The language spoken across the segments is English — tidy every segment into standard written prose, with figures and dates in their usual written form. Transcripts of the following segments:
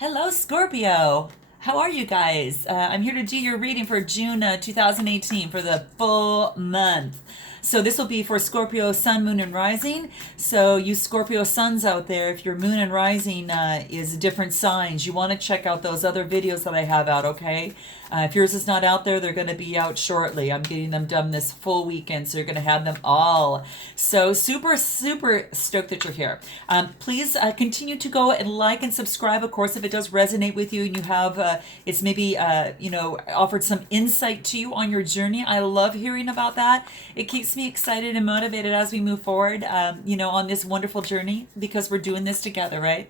Hello, Scorpio. How are you guys? I'm here to do your reading for June 2018 for the full month. So this will be for Scorpio Sun, Moon, and Rising. So you Scorpio Suns out there, if your Moon and Rising is different signs, you want to check out those other videos that I have out, okay? If yours is not out there, they're going to be out shortly. I'm getting them done this full weekend, so you're going to have them all. So super, super stoked that you're here. Please continue to go and like and subscribe. Of course, if it does resonate with you and you have, it's maybe, offered some insight to you on your journey. I love hearing about that. It keeps me excited and motivated as we move forward, on this wonderful journey because we're doing this together, right?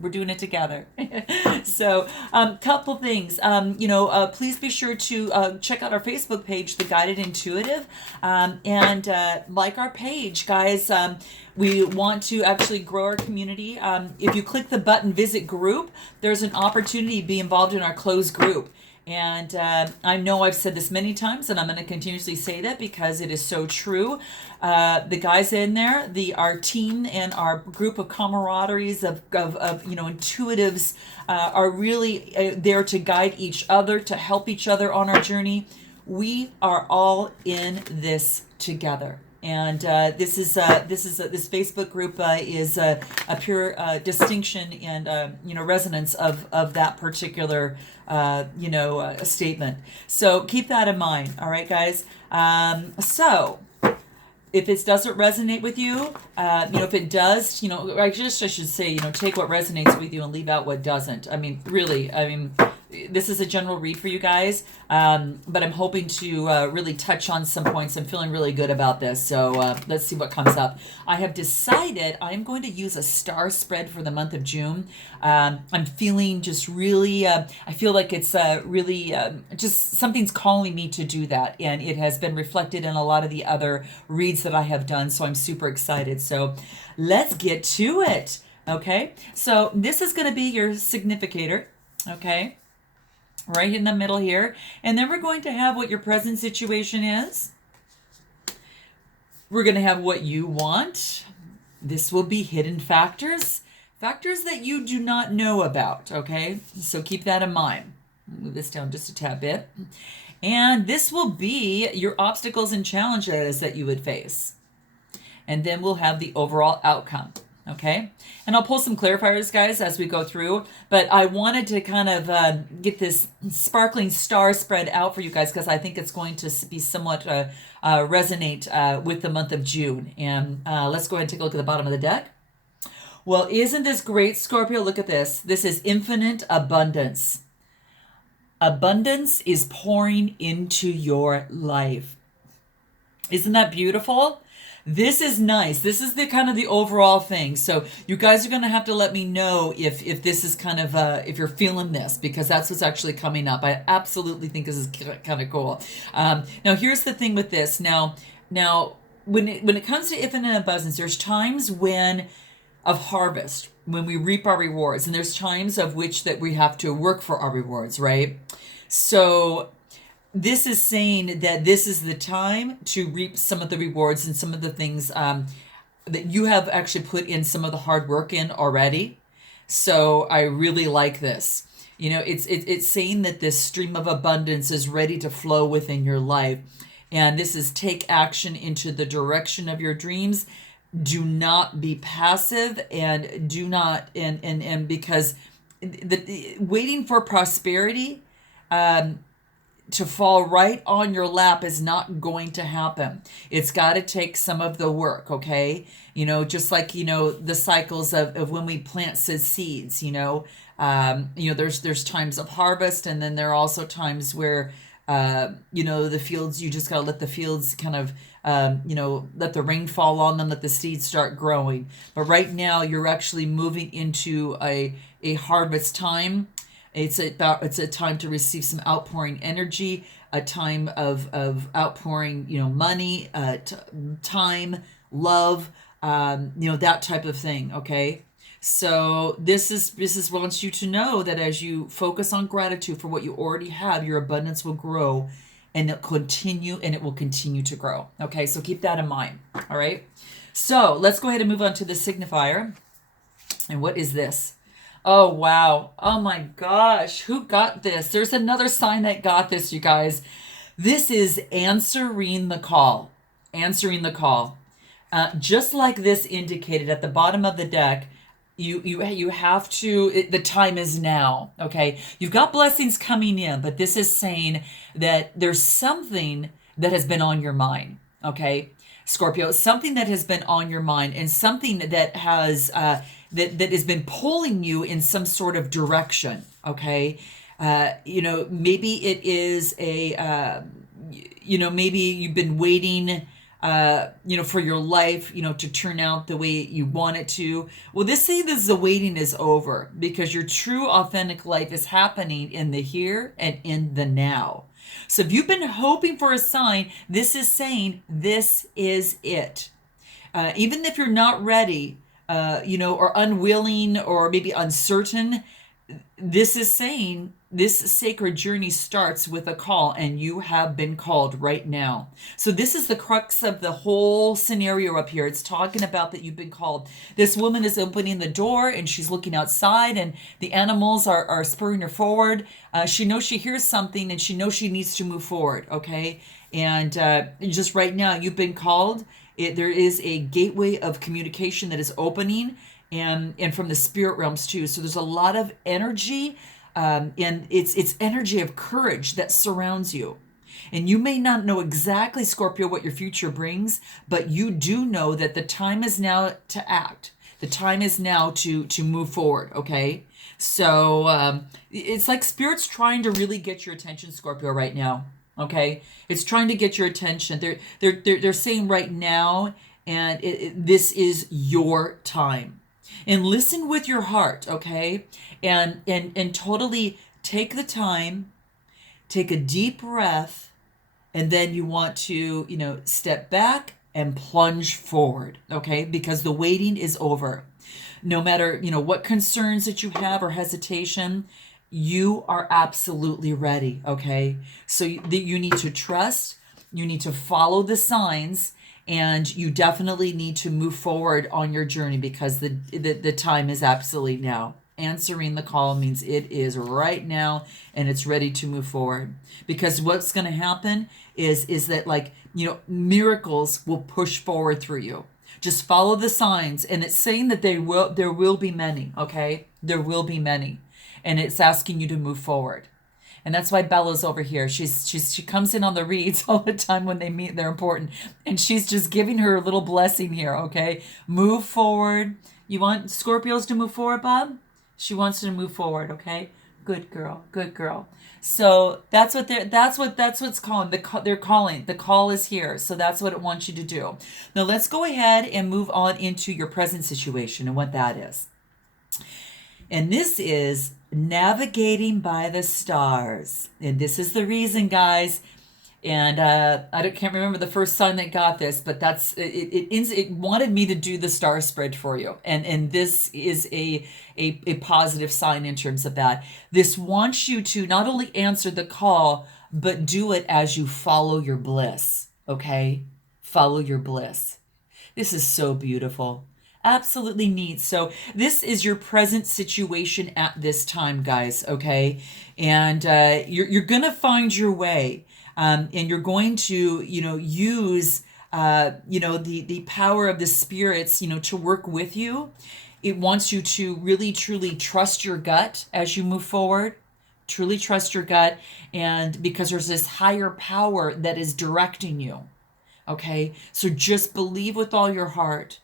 We're doing it together. So couple things, please be sure to check out our Facebook page, The Guided Intuitive, and like our page, guys. We want to actually grow our community. If you click the button visit group, there's an opportunity to be involved in our closed group. And I know I've said this many times, and I'm going to continuously say that because it is so true. The guys in there, our team and our group of camaraderies of intuitives are really there to guide each other, to help each other on our journey. We are all in this together. And this Facebook group is a pure distinction and resonance of that particular statement. So keep that in mind. All right, guys. So if it doesn't resonate with you, if it does, I should say, take what resonates with you and leave out what doesn't. This is a general read for you guys, but I'm hoping to really touch on some points. I'm feeling really good about this, so let's see what comes up. I have decided I'm going to use a star spread for the month of June. I'm feeling just really, I feel like it's really just something's calling me to do that, and it has been reflected in a lot of the other reads that I have done, so I'm super excited. So let's get to it, okay? So this is going to be your significator, okay? Right in the middle here. And then we're going to have what your present situation is. We're going to have what you want. This will be hidden factors that you do not know about, okay? So keep that in mind. Move this down just a tad bit. And this will be your obstacles and challenges that you would face. And then we'll have the overall outcome. Okay, and I'll pull some clarifiers, guys, as we go through, but I wanted to kind of get this sparkling star spread out for you guys because I think it's going to be somewhat resonate with the month of June. And let's go ahead and take a look at the bottom of the deck. Well, isn't this great, Scorpio? Look at this. This is infinite abundance. Abundance is pouring into your life. Isn't that beautiful? This is nice. This is the kind of the overall thing. So you guys are going to have to let me know if this is kind of, if you're feeling this, because that's what's actually coming up. I absolutely think this is kind of cool. Now, here's the thing with this. Now, when it comes to infinite abundance, there's times of harvest, when we reap our rewards, and there's times of which that we have to work for our rewards, right? So this is saying that this is the time to reap some of the rewards and some of the things that you have actually put in some of the hard work in already. So I really like this. It's saying that this stream of abundance is ready to flow within your life. And this is take action into the direction of your dreams. Do not be passive and do not, and because waiting for prosperity, to fall right on your lap is not going to happen. It's got to take some of the work, okay? Just like, the cycles of when we plant seeds, there's times of harvest, and then there are also times where, the fields, you just got to let the fields kind of, let the rain fall on them, let the seeds start growing. But right now you're actually moving into a harvest time. It's a time to receive some outpouring energy, a time of outpouring, money, time, love, that type of thing. Okay. So this is wants you to know that as you focus on gratitude for what you already have, your abundance will grow and it will continue to grow. Okay. So keep that in mind. All right. So let's go ahead and move on to the signifier. And what is this? Oh, wow. Oh my gosh. Who got this? There's another sign that got this, you guys. This is answering the call. Answering the call. Just like this indicated at the bottom of the deck, you have to. The time is now. Okay, you've got blessings coming in, but this is saying that there's something that has been on your mind. Okay, Scorpio, something that has been on your mind, and something that has that has been pulling you in some sort of direction. Okay, maybe it is maybe you've been waiting for your life, to turn out the way you want it to. Well, the waiting is over because your true authentic life is happening in the here and in the now. So if you've been hoping for a sign, this is saying this is it. Even if you're not ready, or unwilling or maybe uncertain, this is saying this sacred journey starts with a call, and you have been called right now. So this is the crux of the whole scenario up here. It's talking about that you've been called. This woman is opening the door and she's looking outside, and the animals are spurring her forward. She knows she hears something, and she knows she needs to move forward. Okay. And just right now, you've been called. There is a gateway of communication that is opening, and from the spirit realms too. So there's a lot of energy, and it's energy of courage that surrounds you. And you may not know exactly, Scorpio, what your future brings, but you do know that the time is now to act. The time is now to move forward. Okay. So it's like spirit's trying to really get your attention, Scorpio, right now. Okay, it's trying to get your attention. They're saying right now, and this is your time. And listen with your heart, okay? And totally take the time, take a deep breath, and then you want to, step back and plunge forward, okay? Because the waiting is over. No matter, what concerns that you have or hesitation, you are absolutely ready, okay? So you need to trust, you need to follow the signs, and you definitely need to move forward on your journey because the time is absolutely now. Answering the call means it is right now, and it's ready to move forward. Because what's going to happen is that, miracles will push forward through you. Just follow the signs, and it's saying that there will be many, okay? There will be many. And it's asking you to move forward. And that's why Bella's over here. She comes in on the reads all the time when they meet. They're important. And she's just giving her a little blessing here, okay? Move forward. You want Scorpios to move forward, Bob? She wants to move forward, okay? Good girl. Good girl. So that's what's calling. They're calling. The call is here. So that's what it wants you to do. Now let's go ahead and move on into your present situation and what that is. And this is navigating by the stars. And this is the reason, guys. And can't remember the first sign that got this, but it wanted me to do the star spread for you. And this is a positive sign in terms of that. This wants you to not only answer the call, but do it as you follow your bliss. Okay? Follow your bliss. This is so beautiful. Absolutely neat. So this is your present situation at this time, guys. Okay, and you're gonna find your way, and you're going to use the power of the spirits to work with you. It wants you to really truly trust your gut as you move forward. Truly trust your gut, and because there's this higher power that is directing you. Okay, so just believe with all your heart.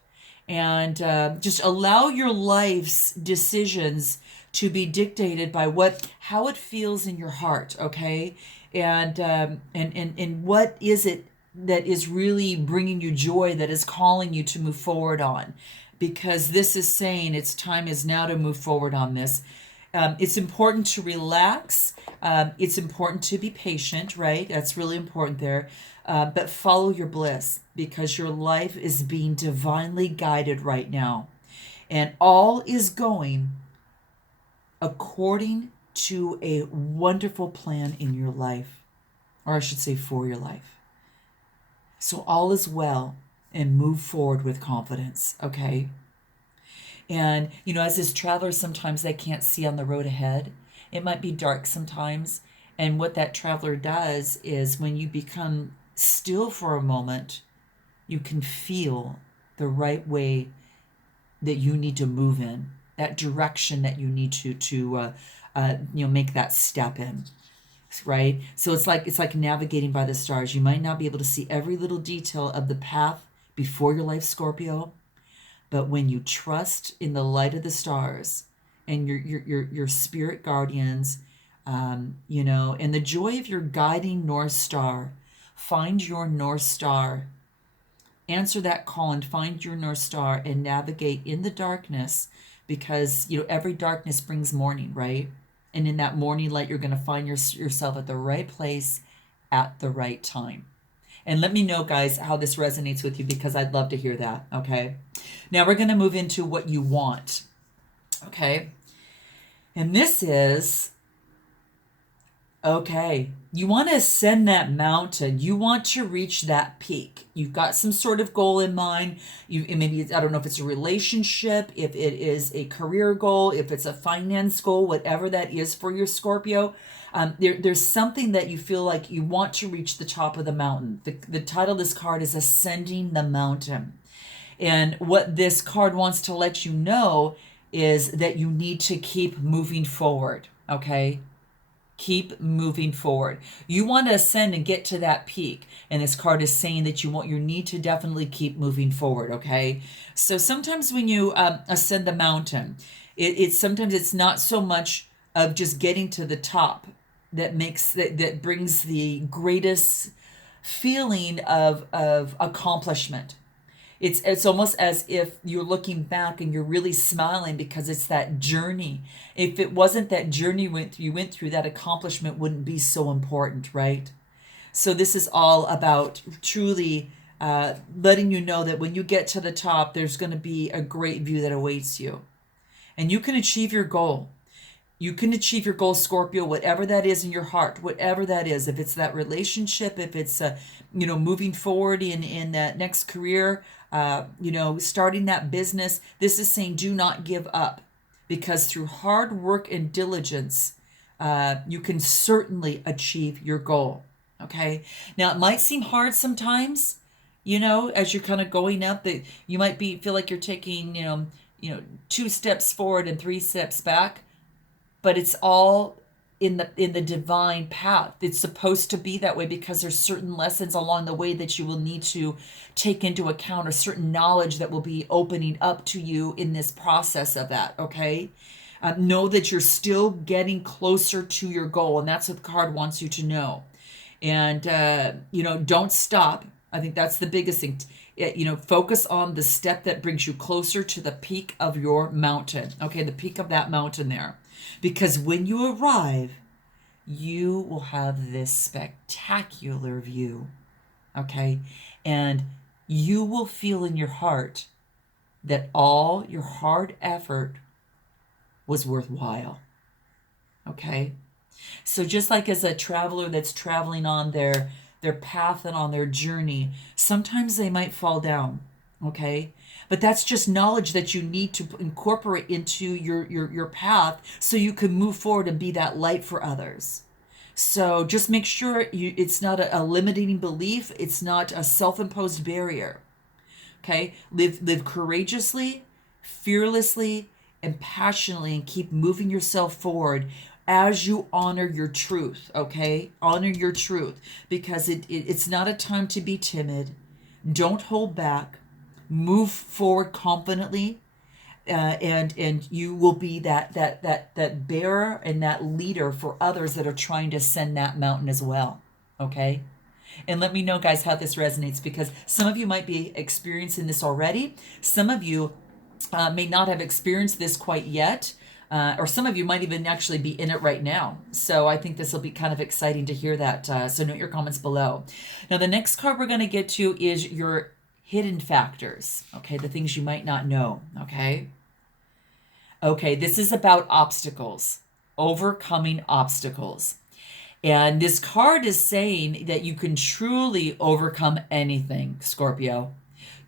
And just allow your life's decisions to be dictated by how it feels in your heart, okay? And what is it that is really bringing you joy, that is calling you to move forward on? Because this is saying time is now to move forward on this. It's important to relax. It's important to be patient, right? That's really important there. But follow your bliss because your life is being divinely guided right now. And all is going according to a wonderful plan in your life, or I should say for your life. So all is well, and move forward with confidence, okay? And, as this traveler, sometimes they can't see on the road ahead. It might be dark sometimes. And what that traveler does is when you become still for a moment, you can feel the right way that you need to move in, that direction that you need to make that step in, right? So it's like navigating by the stars. You might not be able to see every little detail of the path before your life, Scorpio, but when you trust in the light of the stars and your spirit guardians, and the joy of your guiding North Star, find your North Star. Answer that call and find your North Star and navigate in the darkness, because every darkness brings morning, right? And in that morning light, you're going to find yourself at the right place at the right time. And let me know, guys, how this resonates with you, because I'd love to hear that. Okay. Now we're going to move into what you want. Okay. And this is, okay, you want to ascend that mountain. You want to reach that peak. You've got some sort of goal in mind. Maybe, I don't know if it's a relationship, if it is a career goal, if it's a finance goal, whatever that is for your Scorpio. There's something that you feel like you want to reach the top of the mountain. The title of this card is Ascending the Mountain. And what this card wants to let you know is that you need to keep moving forward, okay? Keep moving forward. You want to ascend and get to that peak. And this card is saying that you need to definitely keep moving forward, okay? So sometimes when you ascend the mountain, sometimes it's not so much of just getting to the top that brings the greatest feeling of accomplishment. It's almost as if you're looking back and you're really smiling because it's that journey. If it wasn't that journey you went through, that accomplishment wouldn't be so important, right? So this is all about truly letting you know that when you get to the top, there's going to be a great view that awaits you. And you can achieve your goal. You can achieve your goal, Scorpio, whatever that is in your heart, whatever that is. If it's that relationship, if it's moving forward in that next career, starting that business. This is saying do not give up, because through hard work and diligence, you can certainly achieve your goal. Okay. Now it might seem hard sometimes, as you're kind of going up, that you might feel like you're taking, 2 steps forward and 3 steps back. But it's all in the divine path. It's supposed to be that way because there's certain lessons along the way that you will need to take into account, or certain knowledge that will be opening up to you in this process of that, okay? Know that you're still getting closer to your goal, and that's what the card wants you to know. And, don't stop. I think that's the biggest thing. Focus on the step that brings you closer to the peak of your mountain, okay? The peak of that mountain there. Because when you arrive, you will have this spectacular view, okay? And you will feel in your heart that all your hard effort was worthwhile, okay? So just like as a traveler that's traveling on their path and on their journey, sometimes they might fall down, okay? But that's just knowledge that you need to incorporate into your path so you can move forward and be that light for others. So just make sure it's not a limiting belief. It's not a self-imposed barrier. Okay? Live courageously, fearlessly, and passionately, and keep moving yourself forward as you honor your truth, okay? Honor your truth, because it's not a time to be timid. Don't hold back. Move forward confidently, and you will be that bearer and that leader for others that are trying to ascend that mountain as well, okay? And let me know, guys, how this resonates, because some of you might be experiencing this already. Some of you may not have experienced this quite yet, or some of you might even actually be in it right now. So I think this will be kind of exciting to hear that. So note your comments below. Now, the next card we're going to get to is your hidden factors, okay? The things you might not know, okay? Okay, this is about obstacles, overcoming obstacles. And this card is saying that you can truly overcome anything, Scorpio.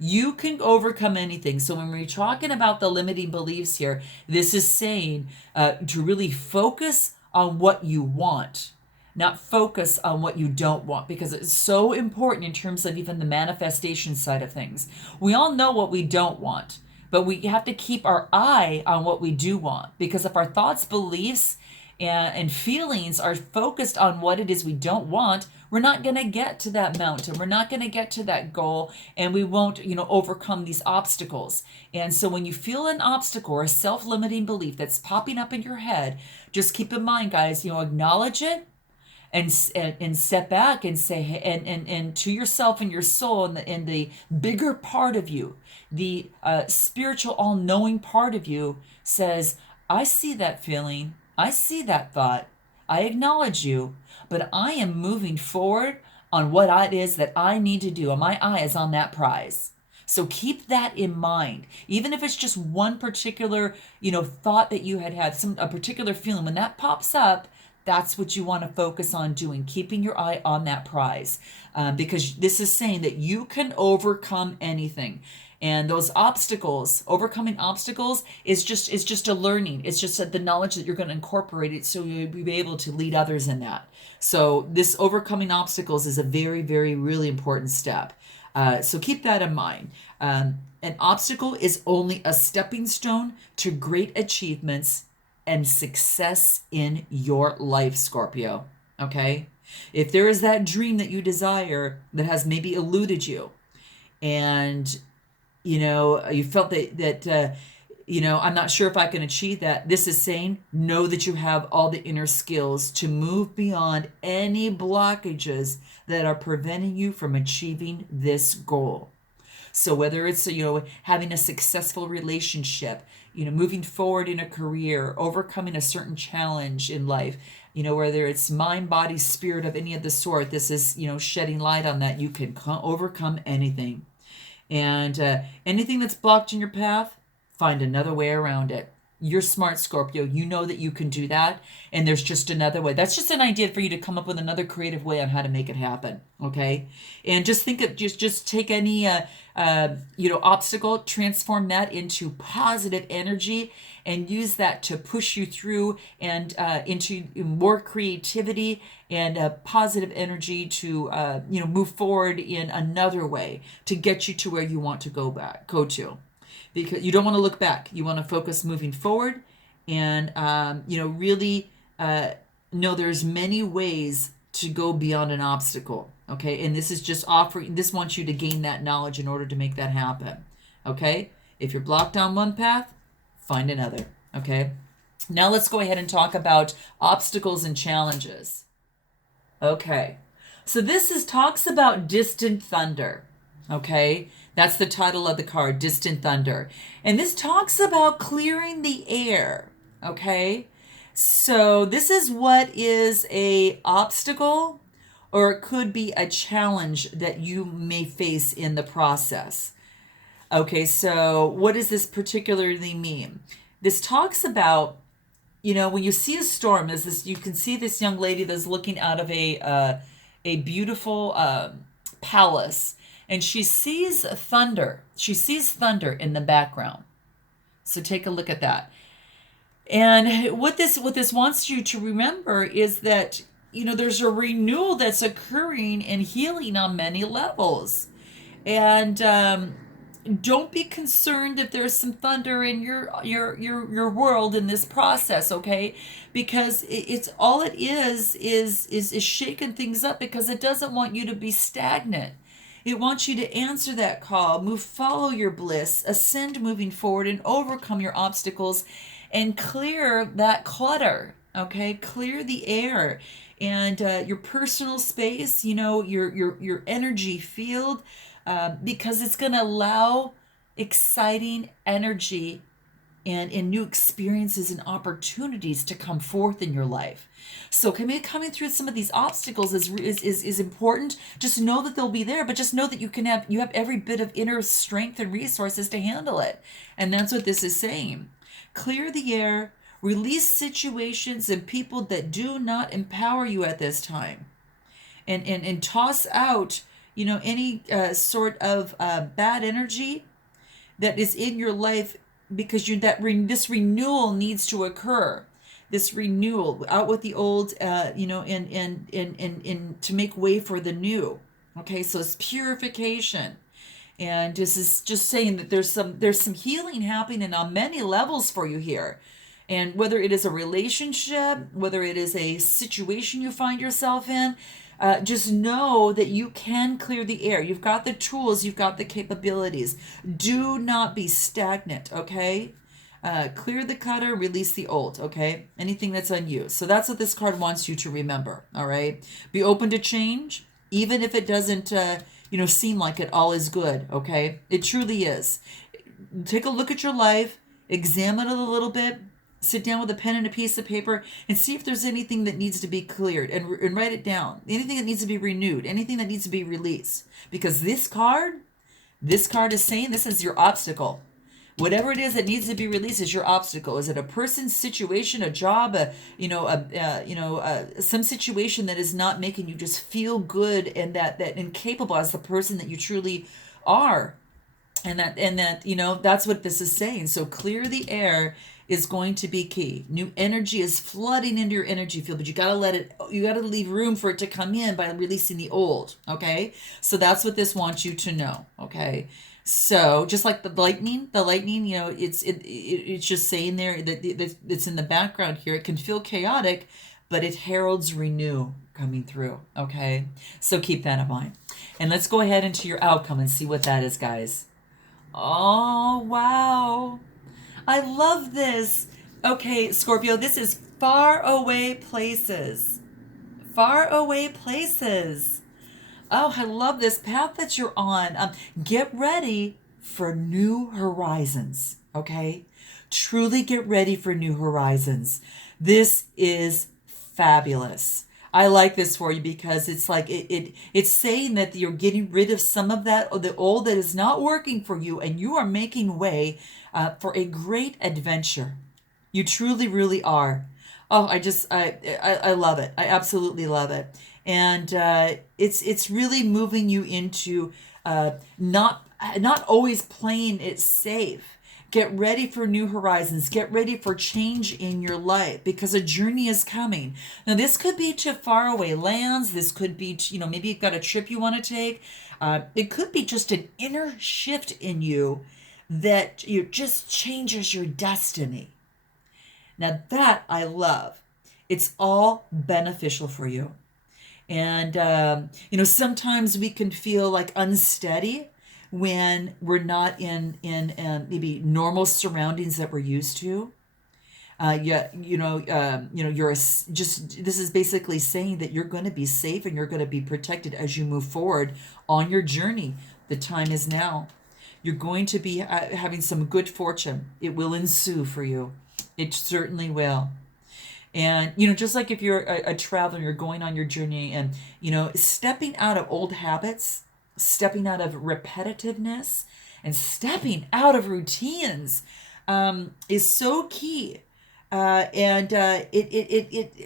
You can overcome anything. So when we're talking about the limiting beliefs here, this is saying to really focus on what you want, not focus on what you don't want, because it's so important in terms of even the manifestation side of things. We all know what we don't want, but we have to keep our eye on what we do want, because if our thoughts, beliefs, and feelings are focused on what it is we don't want, we're not going to get to that mountain. We're not going to get to that goal, and we won't, overcome these obstacles. And so when you feel an obstacle or a self-limiting belief that's popping up in your head, just keep in mind, guys, acknowledge it, and step back and say, and to yourself and your soul, and the bigger part of you, the spiritual all-knowing part of you says, I see that feeling, I see that thought, I acknowledge you, but I am moving forward on what it is that I need to do, and my eye is on that prize. So keep that in mind. Even if it's just one particular, thought that you had, a particular feeling, when that pops up, that's what you want to focus on doing, keeping your eye on that prize, because this is saying that you can overcome anything. And those obstacles, overcoming obstacles, is just a learning. It's just the knowledge that you're going to incorporate it, so you'll be able to lead others in that. So this overcoming obstacles is a very, very, really important step. So keep that in mind. An obstacle is only a stepping stone to great achievements and success in your life, Scorpio. Okay? If there is that dream that you desire that has maybe eluded you, and you felt that I'm not sure if I can achieve that, this is saying, know that you have all the inner skills to move beyond any blockages that are preventing you from achieving this goal. So whether it's, having a successful relationship, moving forward in a career, overcoming a certain challenge in life, whether it's mind, body, spirit of any of the sort, this is, shedding light on that. You can overcome anything. And anything that's blocked in your path, find another way around it. You're smart, Scorpio. You know that you can do that, and there's just another way. That's just an idea for you to come up with another creative way on how to make it happen, okay? And just think of, just take any obstacle, transform that into positive energy, and use that to push you through and into more creativity and positive energy to move forward in another way to get you to where you want to go to. Because you don't want to look back. You want to focus moving forward, and really know there's many ways to go beyond an obstacle. Okay, and this is just offering. This wants you to gain that knowledge in order to make that happen. Okay, if you're blocked on one path, find another. Okay, now let's go ahead and talk about obstacles and challenges. Okay, so this talks about distant thunder. Okay, that's the title of the card, Distant Thunder. And this talks about clearing the air. Okay, so this is what is a obstacle, or it could be a challenge that you may face in the process. Okay, so what does this particularly mean? This talks about, when you see a storm, you can see this young lady that's looking out of a beautiful palace, and she sees thunder. She sees thunder in the background. So take a look at that. And what this wants you to remember is that, there's a renewal that's occurring and healing on many levels. And don't be concerned if there's some thunder in your world in this process, okay? Because it's all it is shaking things up, because it doesn't want you to be stagnant. It wants you to answer that call, follow your bliss, ascend moving forward, and overcome your obstacles, and clear that clutter, okay? Clear the air and your personal space, your energy field, because it's going to allow exciting energy and new experiences and opportunities to come forth in your life. So coming through some of these obstacles is important. Just know that they'll be there, but just know that you have every bit of inner strength and resources to handle it. And that's what this is saying. Clear the air, release situations and people that do not empower you at this time. And toss out, any sort of bad energy that is in your life, because this renewal needs to occur. This renewal, out with the old, and to make way for the new. Okay, so it's purification. And this is just saying that there's some healing happening on many levels for you here. And whether it is a relationship, whether it is a situation you find yourself in, just know that you can clear the air. You've got the tools, you've got the capabilities. Do not be stagnant, okay? Clear the clutter, release the old, okay? Anything that's unused. So that's what this card wants you to remember, all right? Be open to change, even if it doesn't, seem like it all is good, okay? It truly is. Take a look at your life, examine it a little bit, sit down with a pen and a piece of paper and see if there's anything that needs to be cleared, and write it down. Anything that needs to be renewed, anything that needs to be released. Because this card is saying this is your obstacle. Whatever it is that needs to be released is your obstacle. Is it a person, situation, a job, some situation that is not making you just feel good and that incapable as the person that you truly are? And that's what this is saying. So clear the air is going to be key. New energy is flooding into your energy field, but you got to leave room for it to come in by releasing the old, okay? So that's what this wants you to know, okay? So just like the lightning, it's just saying there that it's in the background here. It can feel chaotic, but it heralds renew coming through, okay? So keep that in mind. And let's go ahead into your outcome and see what that is, guys. Oh, wow. I love this. Okay, Scorpio, this is far away places. Far away places. Oh, I love this path that you're on. Get ready for new horizons, okay? Truly get ready for new horizons. This is fabulous. I like this for you because it's like it's saying that you're getting rid of some of that, or the old that is not working for you, and you are making way for a great adventure. You truly, really are. Oh, I love it. I absolutely love it. And it's really moving you into not always playing it safe. Get ready for new horizons. Get ready for change in your life, because a journey is coming. Now, this could be to faraway lands. This could be to, maybe you've got a trip you want to take. It could be just an inner shift in you that just changes your destiny. Now, that I love. It's all beneficial for you. And, sometimes we can feel like unsteady when we're not in maybe normal surroundings that we're used to. This is basically saying that you're going to be safe and you're going to be protected as you move forward on your journey. The time is now. You're going to be having some good fortune. It will ensue for you. It certainly will. And, just like if you're a traveler, you're going on your journey and, stepping out of old habits, stepping out of repetitiveness, and stepping out of routines is so key. It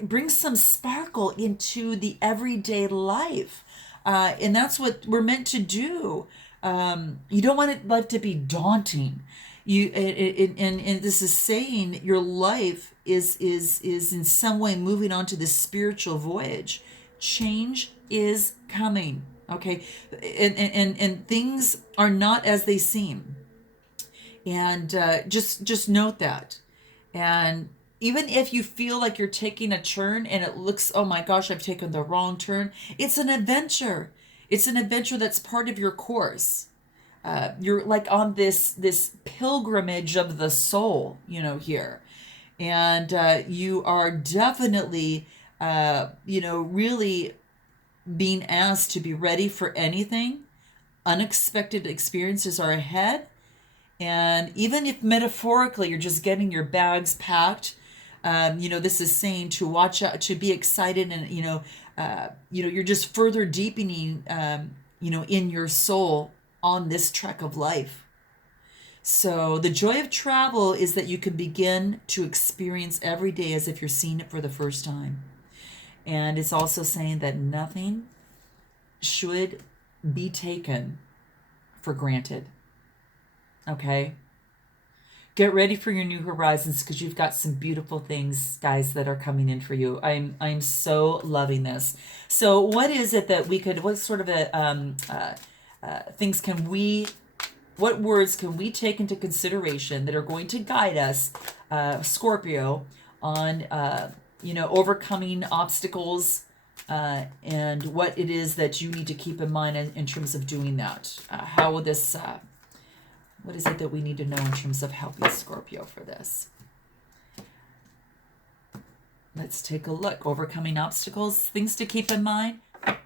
brings some sparkle into the everyday life. And that's what we're meant to do. You don't want life to be daunting. And this is saying your life is in some way moving on to this spiritual voyage. Change is coming, okay? And things are not as they seem. And just note that. And even if you feel like you're taking a turn and it looks, oh my gosh, I've taken the wrong turn, it's an adventure. It's an adventure that's part of your course. You're like on this pilgrimage of the soul, here. And you are definitely, really being asked to be ready for anything. Unexpected experiences are ahead. And even if metaphorically you're just getting your bags packed, this is saying to watch out, to be excited, and, you're just further deepening, in your soul on this trek of life. So the joy of travel is that you can begin to experience every day as if you're seeing it for the first time. And it's also saying that nothing should be taken for granted. Okay? Get ready for your new horizons because you've got some beautiful things, guys, that are coming in for you. I'm so loving this. So what is it that we could, what sort of things can we, what words can we take into consideration that are going to guide us, Scorpio, on, overcoming obstacles, and what it is that you need to keep in mind in terms of doing that? How will this, what is it that we need to know in terms of helping Scorpio for this? Let's take a look. Overcoming obstacles, things to keep in mind.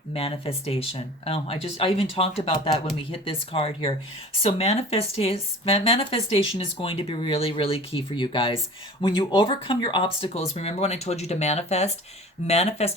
Manifestation. Oh, I even talked about that when we hit this card here. So manifestation is going to be really, really key for you guys. When you overcome your obstacles, remember when I told you to manifest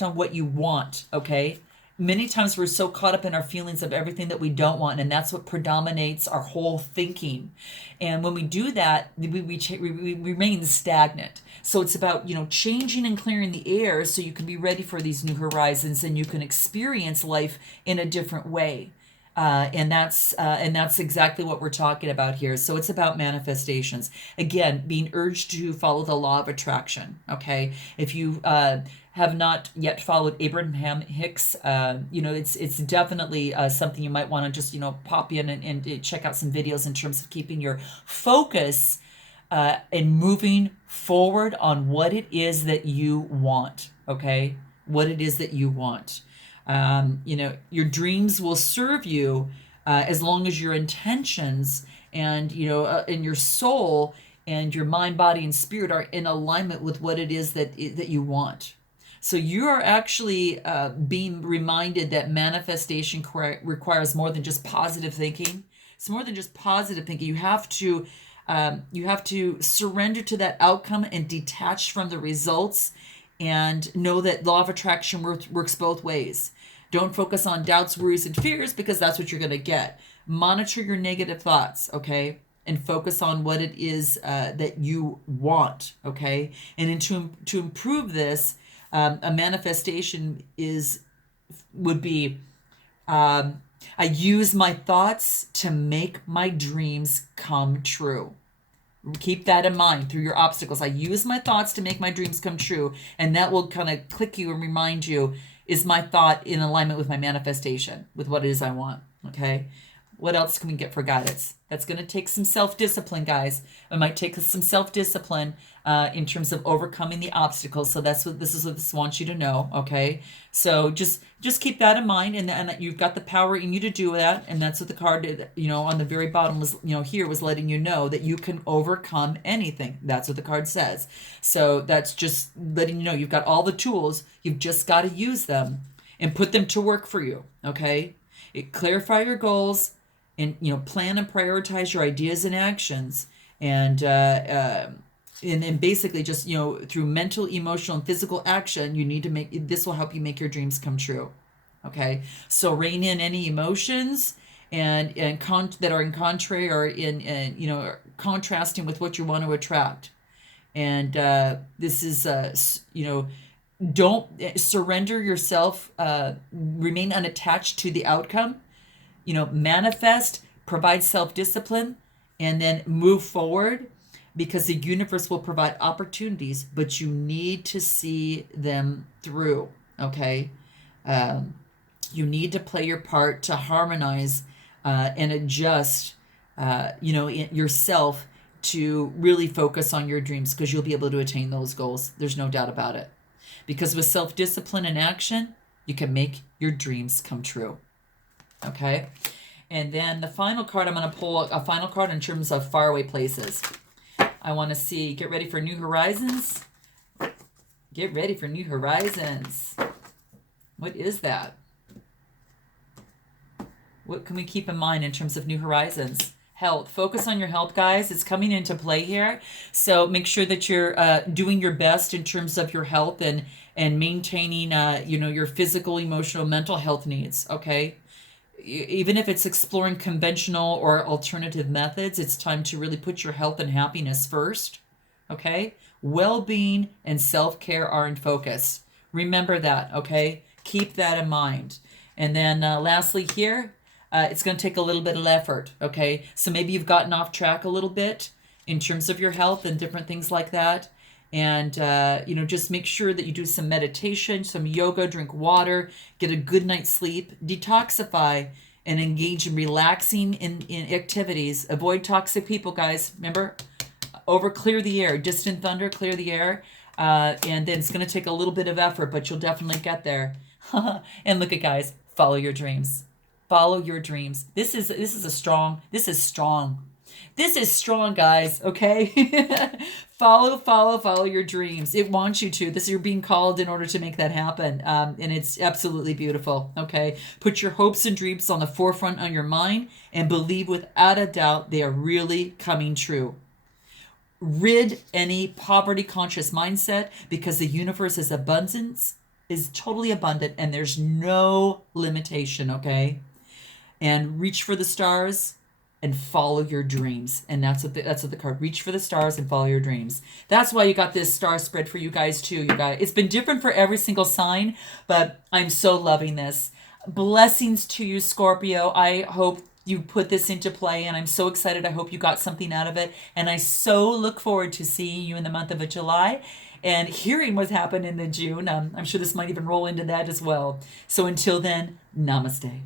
on what you want, okay? Many times we're so caught up in our feelings of everything that we don't want, and that's what predominates our whole thinking. And when we do that, we remain stagnant. So it's about, changing and clearing the air so you can be ready for these new horizons and you can experience life in a different way. And that's exactly what we're talking about here. So it's about manifestations. Again, being urged to follow the law of attraction. Okay, if you have not yet followed Abraham Hicks, it's definitely something you might want to just pop in and check out some videos in terms of keeping your focus and moving forward on what it is that you want. Okay, what it is that you want. Your dreams will serve you as long as your intentions and and your soul and your mind, body, and spirit are in alignment with what it is that you want. So you are actually being reminded that manifestation requires more than just positive thinking. It's more than just positive thinking. You have to surrender to that outcome and detach from the results, and know that law of attraction works both ways. Don't focus on doubts, worries, and fears because that's what you're going to get. Monitor your negative thoughts, okay? And focus on what it is that you want, okay? And to improve this, a manifestation would be I use my thoughts to make my dreams come true. Keep that in mind through your obstacles. I use my thoughts to make my dreams come true, and that will kind of click you and remind you, is my thought in alignment with my manifestation, with what it is I want? Okay. What else can we get for guidance? That's going to take some self-discipline, guys. It might take some self-discipline in terms of overcoming the obstacles. So that's what this wants you to know, okay? So just keep that in mind, and you've got the power in you to do that, and that's what the card did, on the very bottom was, here was letting you know that you can overcome anything. That's what the card says. So that's just letting you know you've got all the tools. You've just got to use them and put them to work for you, okay? Clarify your goals, and plan and prioritize your ideas and actions, and basically just through mental, emotional, and physical action, you need to this will help you make your dreams come true. Okay, so rein in any emotions and that are in contrary or in contrasting with what you want to attract, and this is don't surrender yourself, remain unattached to the outcome. Manifest, provide self-discipline, and then move forward, because the universe will provide opportunities, but you need to see them through, okay? You need to play your part to harmonize and adjust, yourself to really focus on your dreams, because you'll be able to attain those goals. There's no doubt about it. Because with self-discipline and action, you can make your dreams come true. Okay, and then the final card, I'm going to pull a final card in terms of faraway places. I want to see, get ready for new horizons. Get ready for new horizons. What is that? What can we keep in mind in terms of new horizons? Health. Focus on your health, guys. It's coming into play here. So make sure that you're doing your best in terms of your health and maintaining, your physical, emotional, mental health needs, okay? Even if it's exploring conventional or alternative methods, it's time to really put your health and happiness first, okay? Well-being and self-care are in focus. Remember that, okay? Keep that in mind. And then lastly here, it's going to take a little bit of effort, okay? So maybe you've gotten off track a little bit in terms of your health and different things like that. And, just make sure that you do some meditation, some yoga, drink water, get a good night's sleep, detoxify, and engage in relaxing in activities. Avoid toxic people, guys. Remember, clear the air. Distant thunder, clear the air. And then it's going to take a little bit of effort, but you'll definitely get there. And look at, guys, follow your dreams. Follow your dreams. This is strong. This is strong, guys, okay? Follow your dreams. It wants you to. You're being called in order to make that happen. And it's absolutely beautiful, okay? Put your hopes and dreams on the forefront on your mind and believe without a doubt they are really coming true. Rid any poverty conscious mindset, because the universe is totally abundant and there's no limitation, okay? And reach for the stars and follow your dreams. And that's what the card, reach for the stars and follow your dreams. That's why you got this star spread for you guys too. It's been different for every single sign, but I'm so loving this. Blessings to you, Scorpio. I hope you put this into play, and I'm so excited. I hope you got something out of it. And I so look forward to seeing you in the month of July and hearing what's happened in the June. I'm sure this might even roll into that as well. So until then, namaste.